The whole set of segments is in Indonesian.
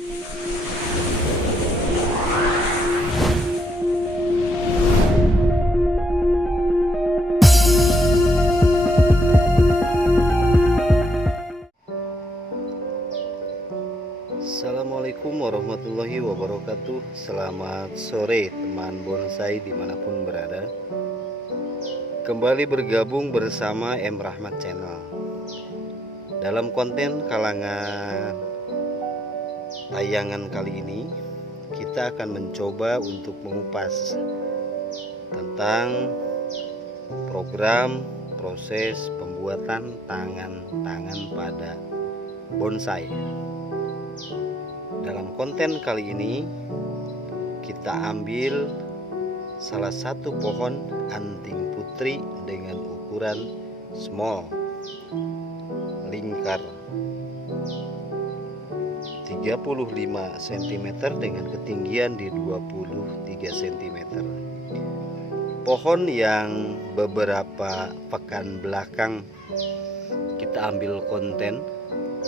Assalamualaikum warahmatullahi wabarakatuh. Selamat sore teman bonsai dimanapun berada. Kembali bergabung bersama M Rahmat Channel. Dalam konten kalangan tayangan kali ini, kita akan mencoba untuk mengupas tentang program proses pembuatan tangan pada bonsai. Dalam konten kali ini kita ambil salah satu pohon anting putri dengan ukuran small, lingkar 35 cm dengan ketinggian di 23 cm. Pohon yang beberapa pekan belakang kita ambil konten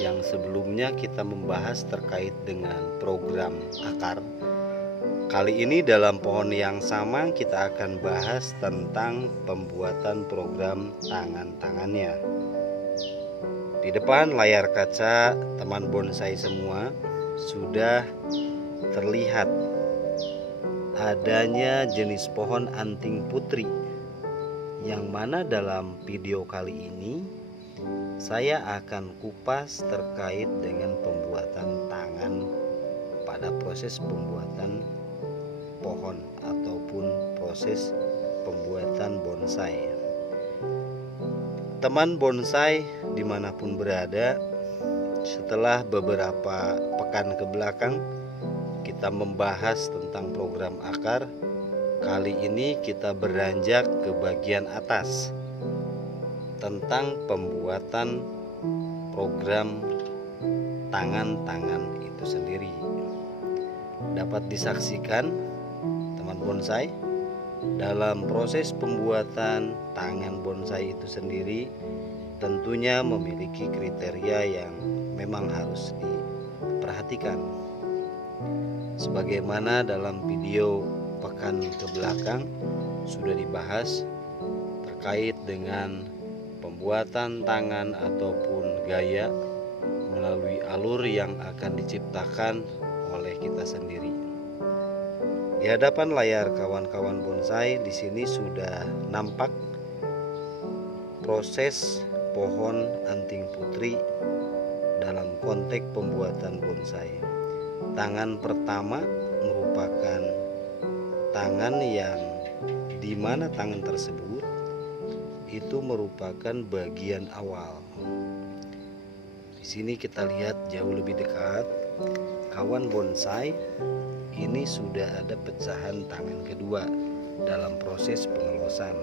yang sebelumnya kita membahas terkait dengan program akar. Kali ini dalam pohon yang sama kita akan bahas tentang pembuatan program tangannya. Di depan layar kaca teman bonsai semua sudah terlihat adanya jenis pohon anting putri, yang mana dalam video kali ini saya akan kupas terkait dengan pembuatan tangan pada proses pembuatan pohon ataupun proses pembuatan bonsai. Teman bonsai dimanapun berada, setelah beberapa pekan ke belakang kita membahas tentang program akar, kali ini kita beranjak ke bagian atas tentang pembuatan program tangan itu sendiri. Dapat disaksikan teman bonsai, dalam proses pembuatan tangan bonsai itu sendiri tentunya memiliki kriteria yang memang harus diperhatikan. Sebagaimana dalam video pekan ke belakang sudah dibahas terkait dengan pembuatan tangan ataupun gaya melalui alur yang akan diciptakan oleh kita sendiri. Di hadapan layar kawan-kawan bonsai di sini sudah nampak proses pohon anting putri dalam konteks pembuatan bonsai. Tangan pertama merupakan tangan yang dimana tangan tersebut itu merupakan bagian awal. Di sini kita lihat jauh lebih dekat, kawan bonsai, ini sudah ada pecahan tangan kedua dalam proses pengelosan.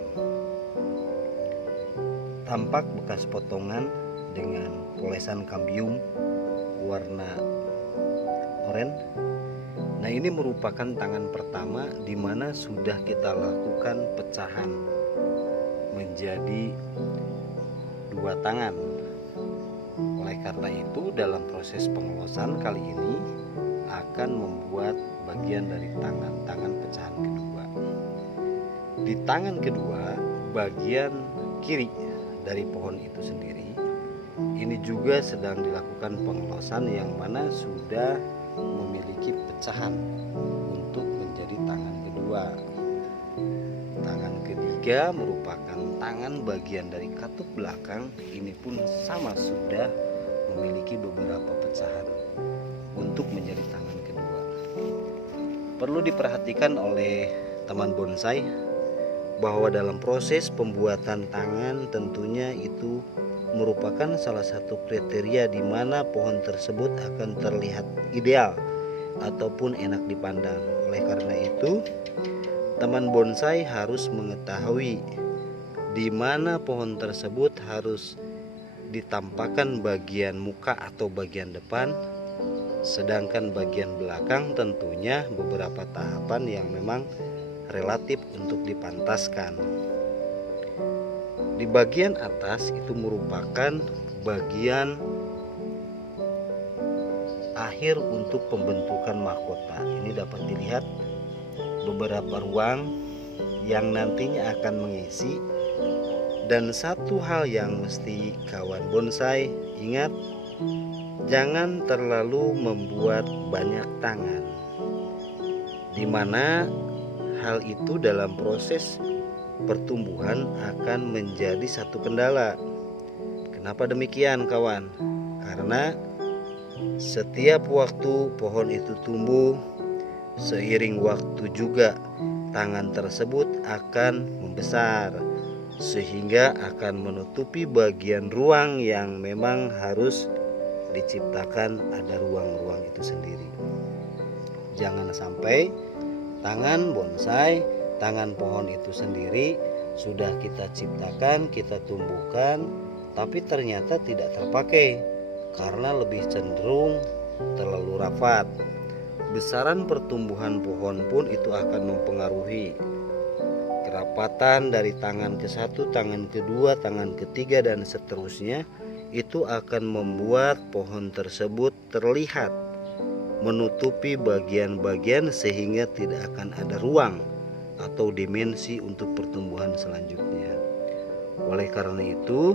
Tampak bekas potongan dengan polesan kambium warna oranye. Nah, ini merupakan tangan pertama di mana sudah kita lakukan pecahan menjadi dua tangan. Oleh karena itu dalam proses pengelosan kali ini akan membuat bagian dari tangan pecahan kedua. Di tangan kedua bagian kiri dari pohon itu sendiri, ini juga sedang dilakukan pengelosan yang mana sudah memiliki pecahan untuk menjadi tangan kedua. Tangan ketiga merupakan tangan bagian dari katup belakang, ini pun sama sudah memiliki beberapa pecahan untuk menjadi tangan kedua. Perlu diperhatikan oleh teman bonsai bahwa dalam proses pembuatan tangan tentunya itu merupakan salah satu kriteria di mana pohon tersebut akan terlihat ideal ataupun enak dipandang. Oleh karena itu teman bonsai harus mengetahui di mana pohon tersebut harus ditampakkan bagian muka atau bagian depan, sedangkan bagian belakang tentunya beberapa tahapan yang memang relatif untuk dipantaskan. Di bagian atas itu merupakan bagian terakhir untuk pembentukan mahkota. Ini dapat dilihat beberapa ruang yang nantinya akan mengisi. Dan satu hal yang mesti kawan bonsai ingat, jangan terlalu membuat banyak tangan, dimana hal itu dalam proses pertumbuhan akan menjadi satu kendala. Kenapa demikian kawan? Karena setiap waktu pohon itu tumbuh, seiring waktu juga tangan tersebut akan membesar, sehingga akan menutupi bagian ruang yang memang harus diciptakan ada ruang-ruang itu sendiri. Jangan sampai tangan bonsai, tangan pohon itu sendiri sudah kita ciptakan, kita tumbuhkan, tapi ternyata tidak terpakai karena lebih cenderung terlalu rapat. Besaran pertumbuhan pohon pun itu akan mempengaruhi kerapatan dari tangan ke satu, tangan kedua, tangan ketiga, dan seterusnya. Itu akan membuat pohon tersebut terlihat menutupi bagian-bagian sehingga tidak akan ada ruang atau dimensi untuk pertumbuhan selanjutnya. Oleh karena itu,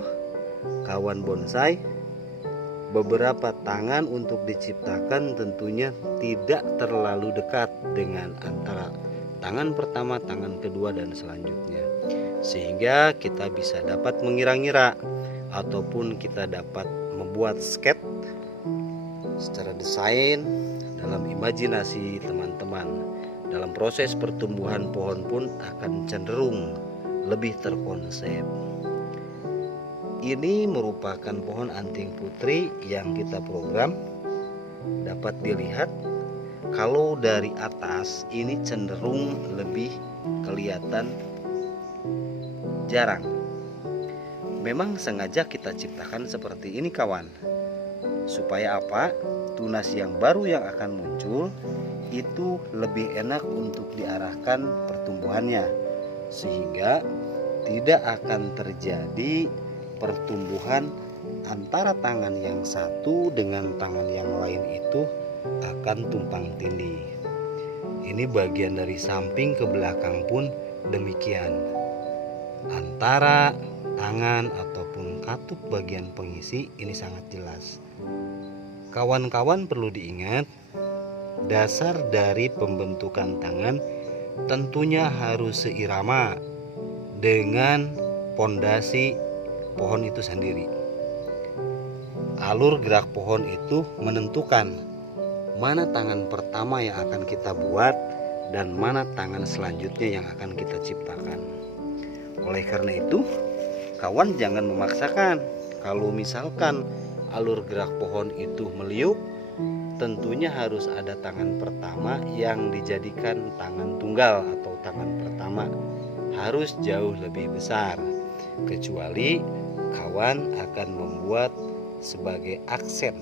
kawan bonsai, beberapa tangan untuk diciptakan tentunya tidak terlalu dekat dengan antara tangan pertama, tangan kedua, dan selanjutnya, sehingga kita bisa dapat mengira-ngira ataupun kita dapat membuat sketch secara desain dalam imajinasi teman-teman. Dalam proses pertumbuhan pohon pun akan cenderung lebih terkonsep. Ini merupakan pohon anting putri yang kita program. Dapat dilihat kalau dari atas ini cenderung lebih kelihatan jarang. Memang sengaja kita ciptakan seperti ini kawan. Supaya apa? Tunas yang baru yang akan muncul itu lebih enak untuk diarahkan pertumbuhannya, sehingga tidak akan terjadi pertumbuhan antara tangan yang satu dengan tangan yang lain itu akan tumpang tindih. Ini bagian dari samping ke belakang pun demikian. Antara tangan ataupun katup bagian pengisi ini sangat jelas. Kawan-kawan perlu diingat, dasar dari pembentukan tangan tentunya harus seirama dengan pondasi pohon itu sendiri. Alur gerak pohon itu menentukan mana tangan pertama yang akan kita buat dan mana tangan selanjutnya yang akan kita ciptakan. Oleh karena itu, kawan jangan memaksakan. Kalau misalkan alur gerak pohon itu meliuk, tentunya harus ada tangan pertama yang dijadikan tangan tunggal atau tangan pertama harus jauh lebih besar. Kecuali kawan akan membuat sebagai aksen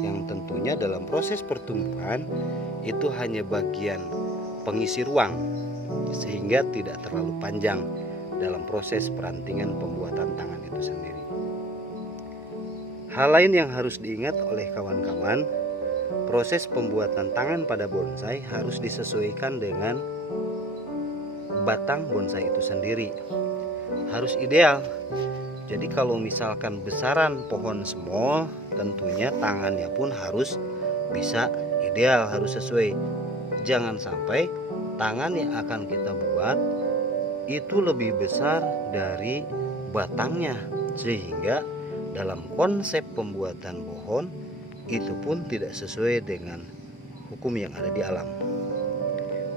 yang tentunya dalam proses pertumbuhan itu hanya bagian pengisi ruang, sehingga tidak terlalu panjang dalam proses perantingan pembuatan tangan itu sendiri. Hal lain yang harus diingat oleh kawan-kawan, proses pembuatan tangan pada bonsai harus disesuaikan dengan batang bonsai itu sendiri. Harus ideal. Jadi kalau misalkan besaran pohon small, tentunya tangannya pun harus bisa ideal, harus sesuai. Jangan sampai tangan yang akan kita buat itu lebih besar dari batangnya, sehingga dalam konsep pembuatan pohon itu pun tidak sesuai dengan hukum yang ada di alam.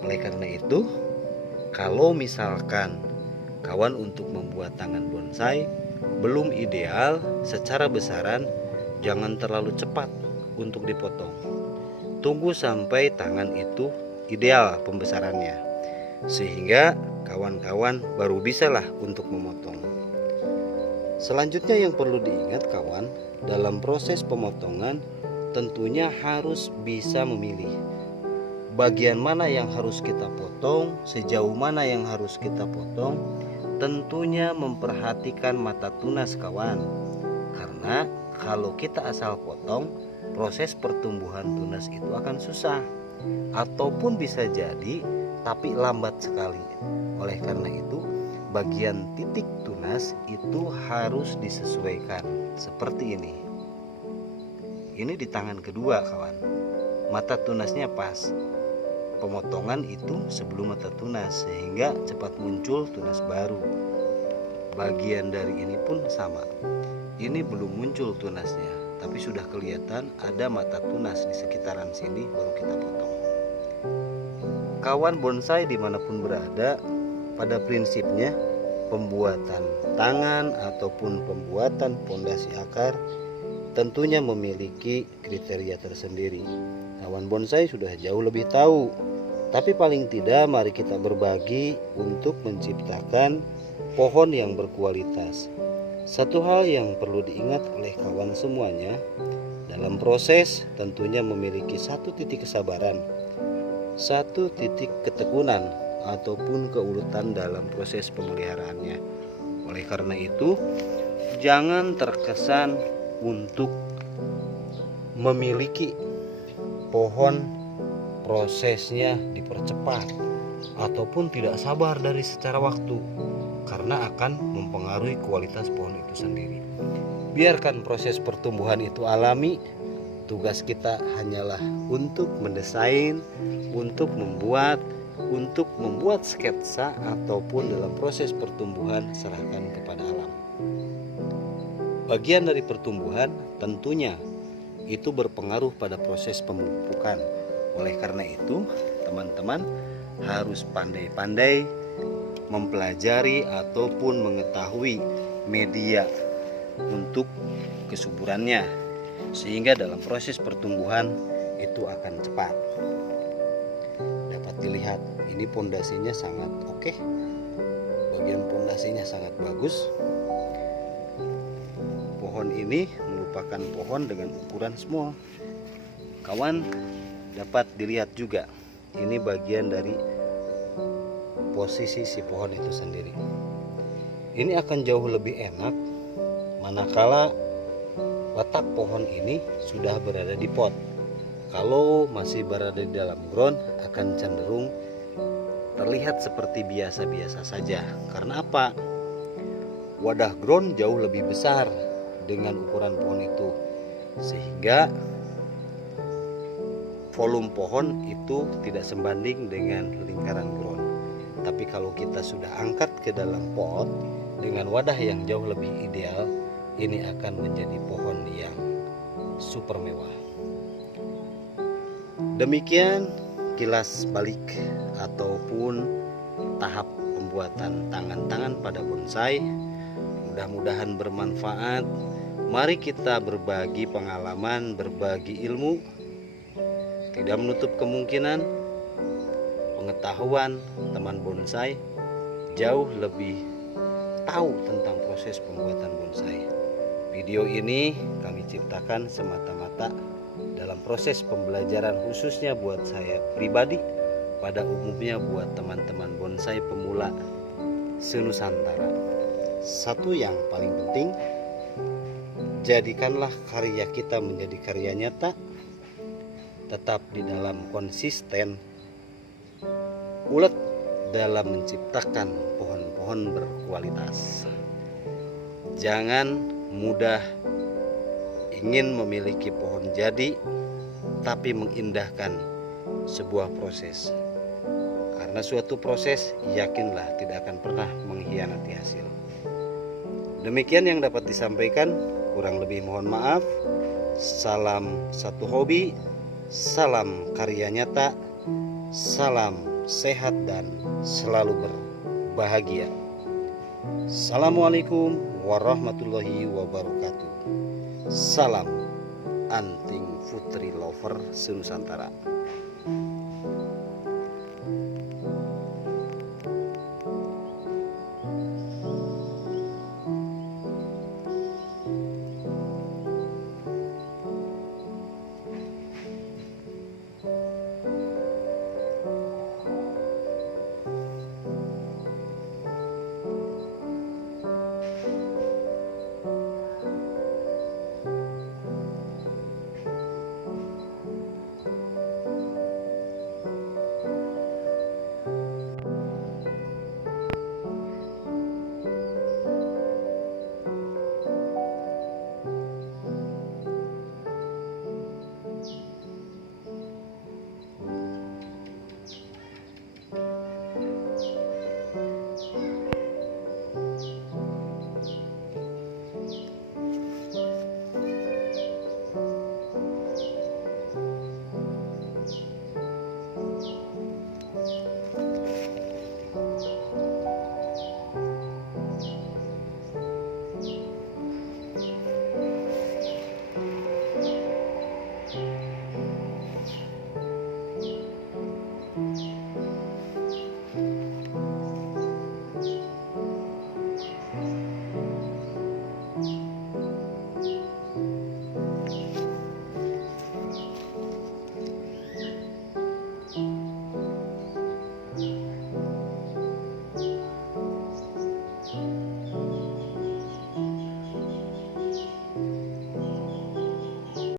Oleh karena itu, kalau misalkan kawan untuk membuat tangan bonsai belum ideal secara besaran, jangan terlalu cepat untuk dipotong. Tunggu sampai tangan itu ideal pembesarannya, sehingga kawan-kawan baru bisalah untuk memotong. Selanjutnya yang perlu diingat kawan, dalam proses pemotongan tentunya harus bisa memilih bagian mana yang harus kita potong, sejauh mana yang harus kita potong. Tentunya memperhatikan mata tunas kawan, karena kalau kita asal potong proses pertumbuhan tunas itu akan susah, ataupun bisa jadi tapi lambat sekali. Oleh karena itu, bagian titik tunas itu harus disesuaikan seperti ini. Ini di tangan kedua, kawan. Mata tunasnya pas. Pemotongan itu sebelum mata tunas sehingga cepat muncul tunas baru. Bagian dari ini pun sama. Ini belum muncul tunasnya, tapi sudah kelihatan ada mata tunas di sekitaran sini, baru kita potong. Kawan bonsai dimanapun berada, pada prinsipnya pembuatan tangan ataupun pembuatan pondasi akar tentunya memiliki kriteria tersendiri. Kawan bonsai sudah jauh lebih tahu, tapi paling tidak mari kita berbagi untuk menciptakan pohon yang berkualitas. Satu hal yang perlu diingat oleh kawan semuanya, dalam proses tentunya memiliki satu titik kesabaran, satu titik ketekunan ataupun keuletan dalam proses pemeliharaannya. Oleh karena itu, jangan terkesan untuk memiliki pohon prosesnya dipercepat ataupun tidak sabar dari secara waktu, karena akan mempengaruhi kualitas pohon itu sendiri. Biarkan proses pertumbuhan itu alami. Tugas kita hanyalah untuk mendesain, untuk membuat sketsa ataupun dalam proses pertumbuhan serahkan kepada alam. Bagian dari pertumbuhan tentunya itu berpengaruh pada proses pemupukan. Oleh karena itu, teman-teman harus pandai-pandai mempelajari ataupun mengetahui media untuk kesuburannya, sehingga dalam proses pertumbuhan itu akan cepat. Dapat dilihat ini pondasinya sangat oke. Bagian pondasinya sangat bagus. Pohon ini merupakan pohon dengan ukuran small. Kawan, dapat dilihat juga ini bagian dari posisi si pohon itu sendiri. Ini akan jauh lebih enak manakala letak pohon ini sudah berada di pot. Kalau masih berada di dalam ground akan cenderung terlihat seperti biasa-biasa saja. Karena apa? Wadah ground jauh lebih besar dengan ukuran pohon itu, sehingga volume pohon itu tidak sebanding dengan lingkaran ground. Tapi kalau kita sudah angkat ke dalam pot dengan wadah yang jauh lebih ideal, ini akan menjadi pohon yang super mewah. Demikian kilas balik ataupun tahap pembuatan tangan-tangan pada bonsai. Mudah-mudahan bermanfaat. Mari kita berbagi pengalaman, berbagi ilmu. Tidak menutup kemungkinan pengetahuan teman bonsai jauh lebih tahu tentang proses pembuatan bonsai. Video ini kami ciptakan semata-mata dalam proses pembelajaran, khususnya buat saya pribadi, pada umumnya buat teman-teman bonsai pemula se-Nusantara. Satu yang paling penting, jadikanlah karya kita menjadi karya nyata, tetap di dalam konsisten, ulet dalam menciptakan pohon-pohon berkualitas. Jangan mudah ingin memiliki pohon jadi, tapi mengindahkan sebuah proses. Karena suatu proses, yakinlah tidak akan pernah mengkhianati hasil. Demikian yang dapat disampaikan, kurang lebih mohon maaf. Salam satu hobi, salam karya nyata, salam sehat dan selalu berbahagia. Assalamualaikum warahmatullahi wabarakatuh. Salam Anting Putri Lover se-Nusantara.